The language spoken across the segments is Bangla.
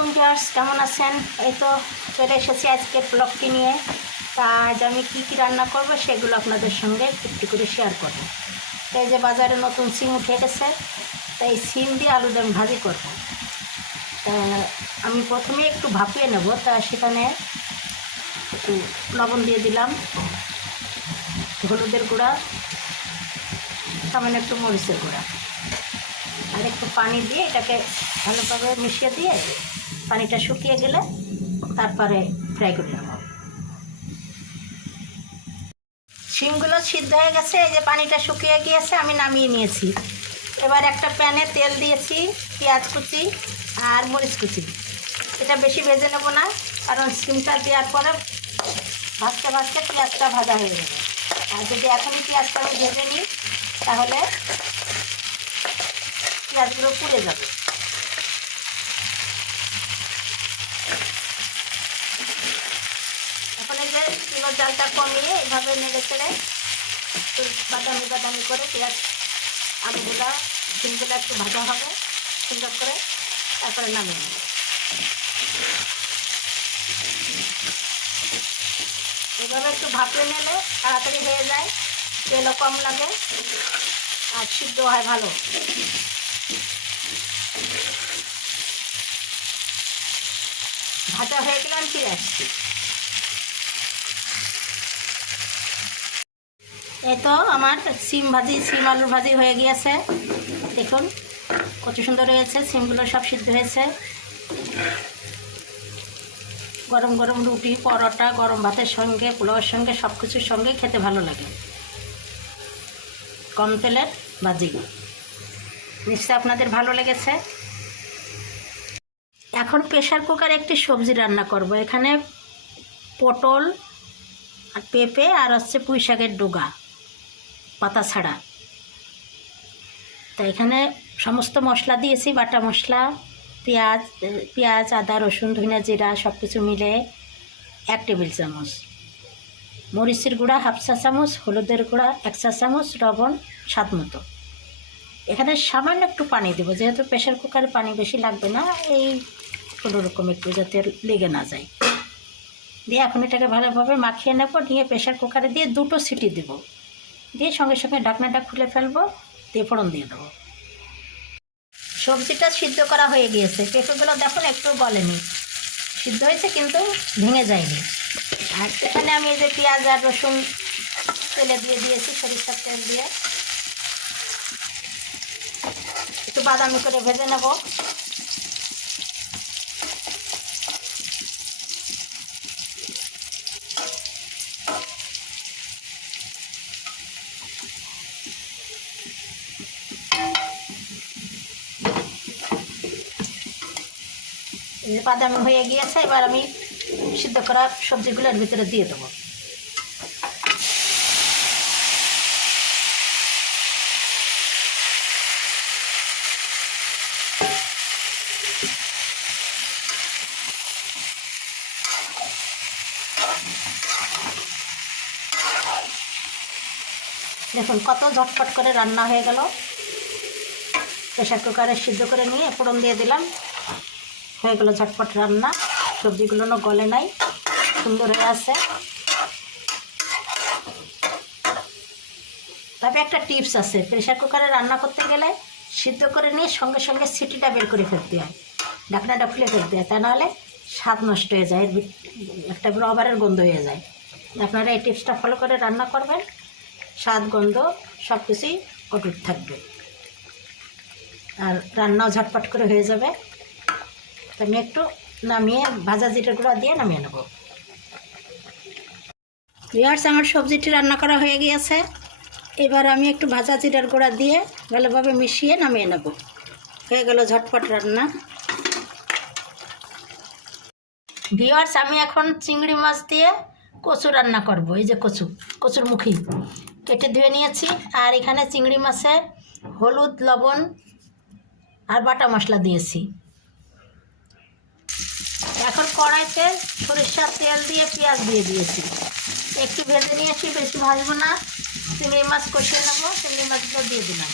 আলাইকুম ভিউয়ার্স কেমন আছেন? এই তো চলে এসেছি আজকের ব্লগটি নিয়ে। তা আজ আমি কী কী রান্না করব সেগুলো আপনাদের সঙ্গে একটু করে শেয়ার করব। এই যে বাজারে নতুন সিম উঠে গেছে, তো এই সিম দিয়ে আলু দম ভাজি করব। তা আমি প্রথমে একটু ভাপিয়ে নেব, তা সেখানে একটু লবণ দিয়ে দিলাম, হলুদের গুঁড়া, সামান্য একটু মরিচের গুঁড়া। আর একটু পানি দিয়ে এটাকে ভালোভাবে মিশিয়ে দিয়ে পানিটা শুকিয়ে গেলে তারপরে ফ্রাই করে নেব। শিমগুলো সিদ্ধ হয়ে গেছে, এই যে পানিটা শুকিয়ে গিয়েছে, আমি নামিয়ে নিয়েছি। এবার একটা প্যানে তেল দিয়েছি, পেঁয়াজ কুচি আর মরিচ কুচি। এটা বেশি ভেজে নেব না, কারণ সিমটা দেওয়ার পরে ভাজতে ভাজতে পেঁয়াজটা ভাজা হয়ে যাবে। আর যদি এখনই পেঁয়াজটা আমি ভেজে নিই, তাহলে পেঁয়াজগুলো পুড়ে যাবে এখন এই চুলোর জালটা কমিয়ে এইভাবে নেড়ে চেড়ে একটু বাদামি বাদামি করে পেঁয়াজ আলুগুলা সিমগুলো একটু ভাজা হবে, সুন্দর করে তারপরে নামিয়ে নেব। এভাবে একটু ভাপিয়ে নিলে তাড়াতাড়ি হয়ে যায়, তেলও কম লাগে আর সিদ্ধ হয় ভালো। ভাজা হয়ে গেলে আমি ফিরে আসছি। তো আমার সিম ভাজি, সিম আলুর ভাজি হয়ে গিয়েছে। দেখুন, কত সুন্দর হয়েছে, সিমগুলো সব সিদ্ধ হয়েছে। গরম গরম রুটি, পরোটা, গরম ভাতের সঙ্গে, পোলাওয়ের সঙ্গে সব কিছুর সঙ্গে খেতে ভালো লাগে। কম তেলের ভাজি। নিশ্চয় আপনাদের ভালো লেগেছে? এখন প্রেশার কুকারে একটি সবজি রান্না করব। এখানে পটল আর পেঁপে আর হচ্ছে পুঁই শাকের ডোগা। পাতা ছাড়া। তা এখানে সমস্ত মশলা দিয়েছি, বাটা মশলা, পেঁয়াজ পেঁয়াজ, আদা, রসুন, ধনিয়া জিরা সব কিছু মিলে এক টেবিল চামচ। মরিচের গুঁড়া হাফ চা চামচ, হলুদের গুঁড়া এক চা চামচ, লবণ স্বাদ মতো। এখানে সামান্য একটু পানি দেবো, যেহেতু প্রেশার কুকারে পানি বেশি লাগবে না, এই কোনো রকম একটু যাতে লেগে না যায়। দিয়ে এখন এটাকে ভালোভাবে মাখিয়ে নেব, নিয়ে প্রেশার কুকারে দিয়ে দুটো সিটি দেবো। দিয়ে সঙ্গে সঙ্গে ঢাকনাটা খুলে ফেলব, দিয়ে ফোড়ন দিয়ে দেবো। সবজিটা সিদ্ধ করা হয়ে গিয়েছে। পেঁপেগুলো দেখুন, একটু গলেনি। সিদ্ধ হয়েছে কিন্তু ভেঙে যায়নি। আর এখানে আমি এই যে পেঁয়াজ আর রসুন তেলে দিয়ে দিয়েছি, সরিষার তেল দিয়ে। একটু বাদামি করে ভেজে নেব। বাদামি হয়ে গিয়েছে, এবার আমি সিদ্ধ করা সবজিগুলোর ভিতরে দিয়ে দেবো। দেখুন কত ঝটপট করে রান্না হয়ে গেল। প্রেশার কুকারে সিদ্ধ করে নিয়ে ফোড়ন দিয়ে দিলাম। হয়ে গেল ঝটপট রান্না। সবজিগুলো গলে নাই, সুন্দর হয়ে আছে। তবে একটা টিপস আছে প্রেশার কুকারে রান্না করতে গেলে সিদ্ধ করে নিয়ে সঙ্গে সঙ্গে সিটিটা বের করে ফেলতে হয়, ঢাকনাটা খুলে ফেলতে হয়, তা নাহলে স্বাদ নষ্ট হয়ে যায়, একটা রবারের গন্ধ হয়ে যায়। আপনারা এই টিপসটা ফলো করে রান্না করবেন, স্বাদ, গন্ধ সব কিছুই অটুট থাকবে। আর রান্নাও ঝটপট করে হয়ে যাবে। আমি একটু নামিয়ে ভাজা জিরে গুঁড়া দিয়ে নামিয়ে নেব। রিয়ার্স আমার সবজিটি রান্না করা হয়ে গিয়েছে। এবার আমি একটু ভাজা জিরার গুঁড়া দিয়ে ভালোভাবে মিশিয়ে নামিয়ে নেব। হয়ে গেল ঝটপট রান্না। ভিওয়ার্স আমি এখন চিংড়ি মাছ দিয়ে কচু রান্না করব। এই যে কচু, কচুর মুখী। কেটে ধুয়ে নিয়েছি। আর এখানে চিংড়ি মাছে হলুদ, লবণ আর বাটা মশলা দিয়েছি। কড়াইতে সরিষার তেল দিয়ে পেঁয়াজ দিয়ে দিয়েছি। একটু ভেজে নিয়েছি, বেশি ভাজবো না। চিংড়ি মাছ কষিয়ে নেব, চিংড়ি মাছগুলো দিয়ে দিলাম।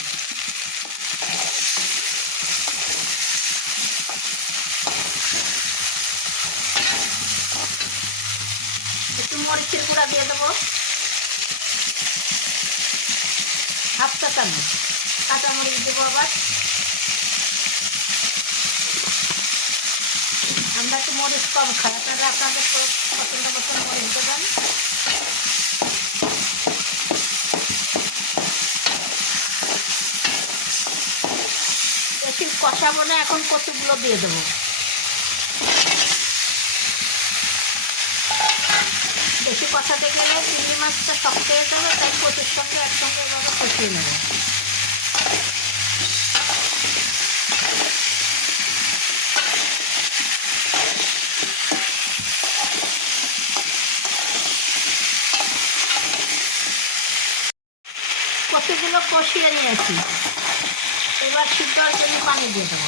একটু মরিচের গুঁড়া দিয়ে দেবো। হাফ চা চামচ। কাঁচামরিচ দেবো আবার। একটু মরিচ কম খাই আপনারা আপনাদের পছন্দ মতন মরিচ দেবেন বেশি কষাবো না, এখন কচুগুলো দিয়ে দেবো। বেশি কষাতে গেলে চিংড়ি মাছটা শক্ত হয়ে যাবে, তাই কচুর সঙ্গে একসঙ্গে এভাবে কষিয়ে নেব। কষিয়ে নিয়েছি। এবার সিদ্ধ জন্য পানি দিয়ে দেবো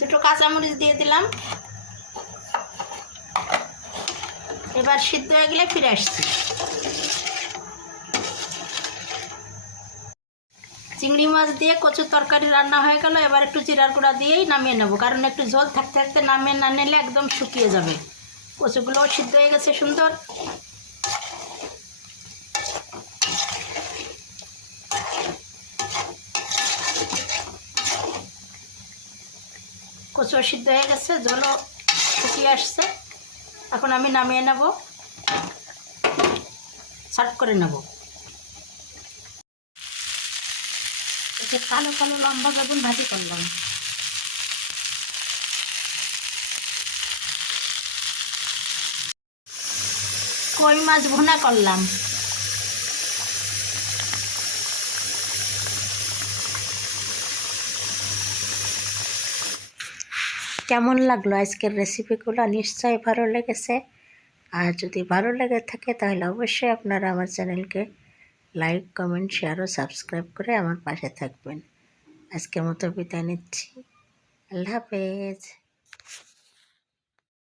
দুটো কাঁচামরিচ দিয়ে দিলাম। এবার সিদ্ধ হয়ে গেলে ফিরে আসছি। চিংড়ি মাছ দিয়ে কচুর তরকারি রান্না হয়ে গেল। এবার একটু জিরার গুঁড়া দিয়েই নামিয়ে নেব। কারণ একটু ঝোল থাকতে থাকতে নামিয়ে না নিলে একদম শুকিয়ে যাবে। কচুগুলোও সিদ্ধ হয়ে গেছে সুন্দর। কচু সিদ্ধ হয়ে গেছে, জলও শুকিয়ে আসছে। এখন আমি নামিয়ে নেব। সার্ভ করে নেব। এতে কালো কালো লম্বা বেগুন ভাজি করলাম। কই মাছ ভুনা করলাম। কেমন লাগল আজকের রেসিপিগুলো নিশ্চয়ই ভালো লেগেছে। আর যদি ভালো লেগে থাকে, তাহলে অবশ্যই আপনারা আমার চ্যানেলকে লাইক কমেন্ট শেয়ার ও সাবস্ক্রাইব করে আমার পাশে থাকবেন। আজকের মতো বিদায় নিচ্ছি। আল্লাহ হাফেজ।